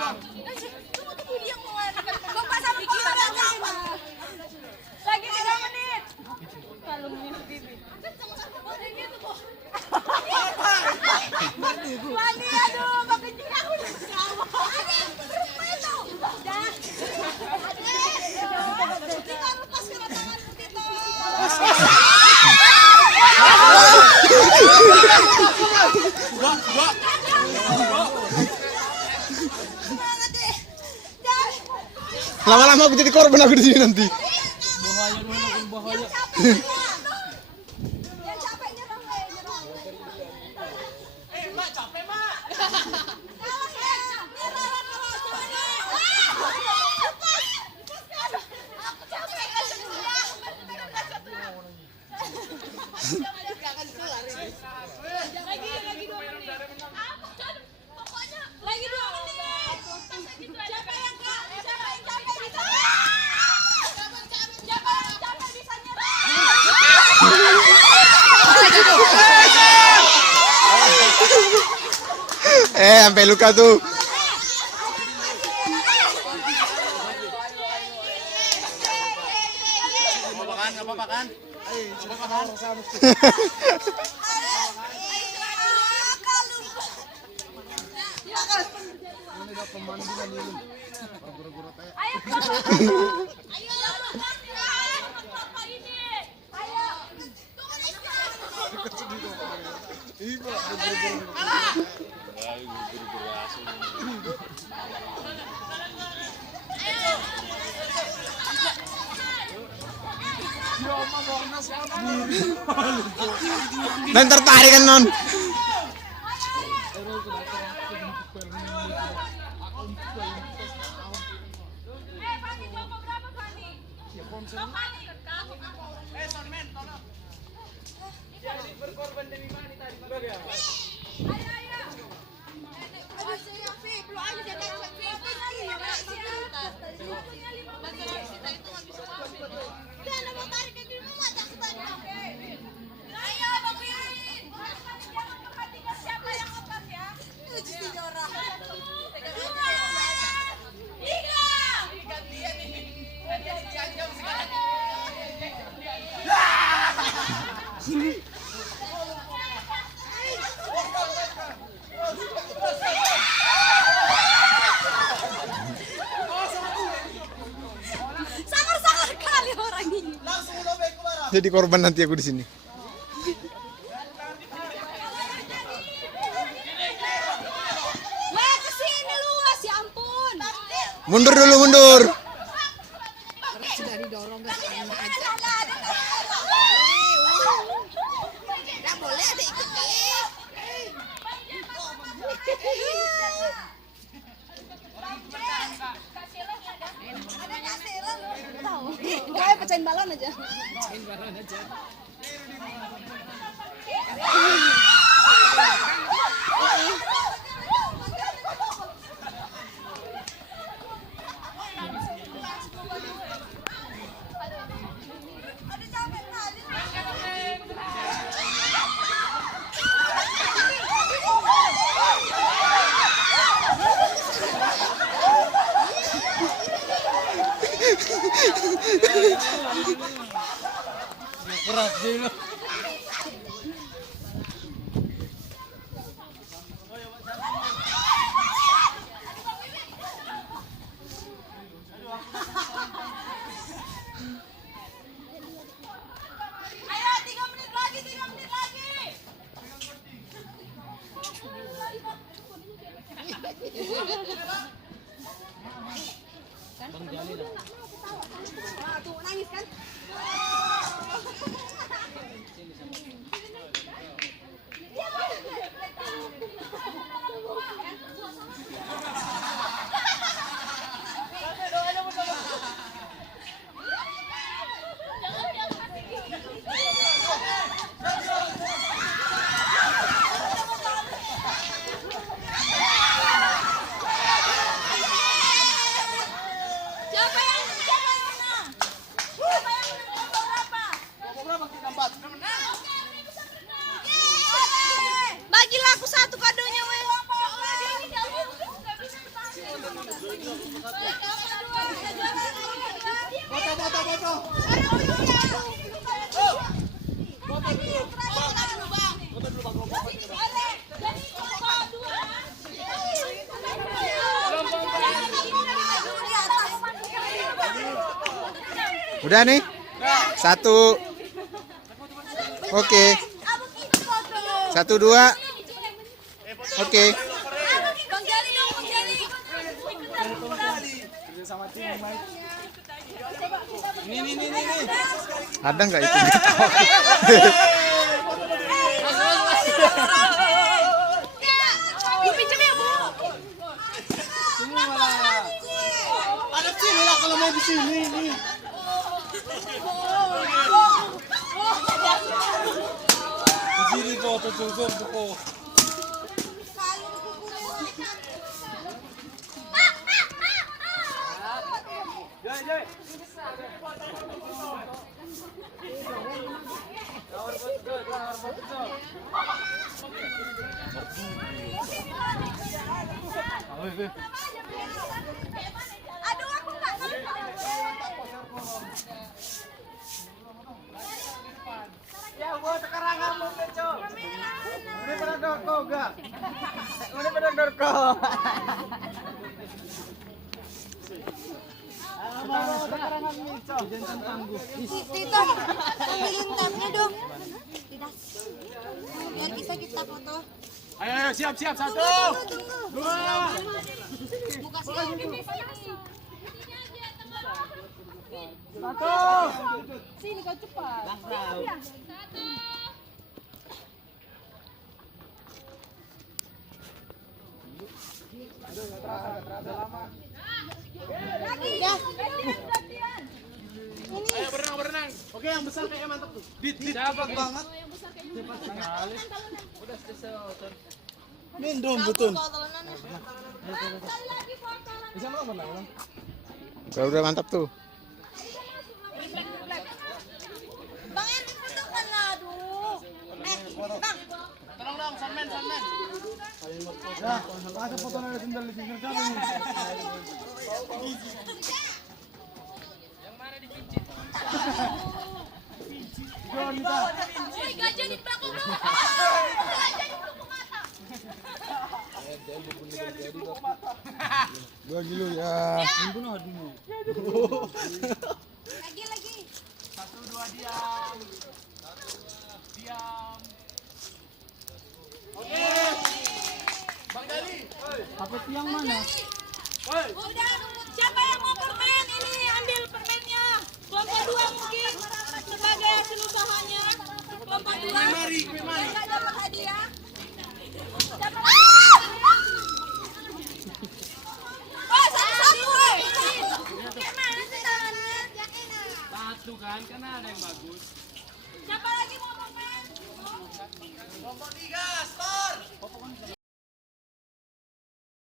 Lagi 3 menit. Kalau minum bibi. Mani, aduh, makanya aku Lama-lama aku jadi korban aku di sini nanti. Sampai luka tuh. Dan tertarik kan non? sangar-sangar kali orang ini. Jadi korban nanti aku di sini. Weh, kesini luas, ya ampun. Mundur dulu, mundur. Sudah didorong ke sana aja. Nggak boleh ada ikut. Pokoknya pecahin balon aja. Berat dulu. Ayo 3 menit lagi, 3 menit lagi. Tuh nangis kan? Siapa yang menang? Siapa yang Udah nih? Satu. Oke. Satu, dua. Oke. Bang Jali dong, Bang Jali. Nih. Ada nggak itu? Yuk pinjam ya, Bu. Ada sini lah kalau mau di sini nih. Di sini kok tersusun kok. Aduh, aku nggak tahu. Ya, gua sekarang kamu Cok. Ini pada dorko enggak? Ini pada dorko. Tito, ambilin tapnya dong. Tidak. Biar bisa kita foto. Ayo, siap. Satu. Dua. Buka sini. Satu. Sini kau cepat. Lagi ya. Ayo berenang. Oke, yang besar kayaknya mantap tuh. Beat. Dapat banget. Udah selesai. Mendung betul. Bisa mau berenang? Udah mantap tuh. Bang Erik foto kan aduh. Bang. Tolong dong, Salman. Ya, ada foto dari sendal di sini kami nih. Yang mana dipincit? Woi, gajah di belakang lu. Gajah di belakang mata. Dua dulu ya. Lagi. 1, 2 diam. Oke. Bang Dali. Apa tiang mana? Woi. Udah, siapa yang mau permen? Ini ambil permennya. Kelompok 2 mungkin sebagai hasil usahanya. Kelompok 2. Mari. Enggak dapat hadiah. Dapat. Oh, satu-satu. Kayak mana sih tangannya? Yang enak. Satu kan ada yang bagus. Siapa lagi mau permen? Kelompok 3, skor.